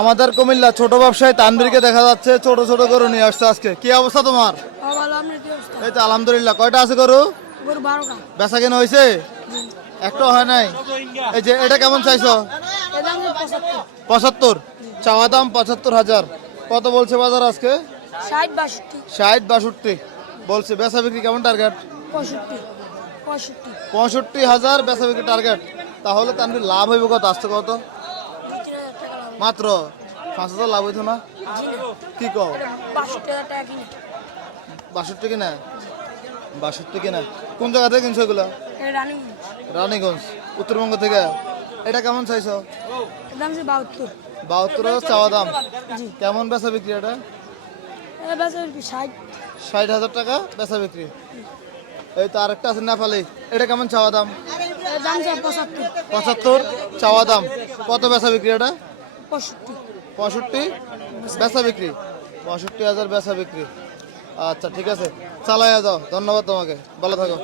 আমাদের কুমিল্লা ছোট ব্যবসায়ী তানভীরকে দেখা যাচ্ছে ছোট ছোট গরু নিয়ে আসছে আজকে। কি অবস্থা তোমার? এই তো আলহামদুলিল্লাহ। কয়টা আছে গরু? বেচা কেনা হয়েছে? একটা হয় নাই। এই যে এটা কেমন চাইছো? 75। চাওয়া দাম 75,000। কত বলছে বাজার আজকে? 60-62 বলছে। বেচা বিক্রি কেমন টার্গেট? 65,000 বেচা বিক্রি টার্গেট। তাহলে তানভীর লাভ হইব কত? আসছে কত? মাত্র 5,000 লাভ হইতো না? কি কও? 62 কিনা? 62 কিনা? কোন জায়গা থেকে কিনছো এগুলো? রানীগঞ্জ, উত্তরবঙ্গ থেকে। এটা কেমন চাইছো? 72 চাওয়া দাম। কেমন বেচা বিক্রি? এটা 60,000 টাকা বেচা বিক্রি। এই তো আরেকটা আছে নেপালি। এটা কেমন চাওয়া দাম? 75 চাওয়া দাম। কত বেচা বিক্রি? এটা 65 বেচা বিক্রি। 65,000 বেচা বিক্রি। আচ্ছা ঠিক আছে, চালাইয়া যাও। ধন্যবাদ তোমাকে, ভালো থাকো।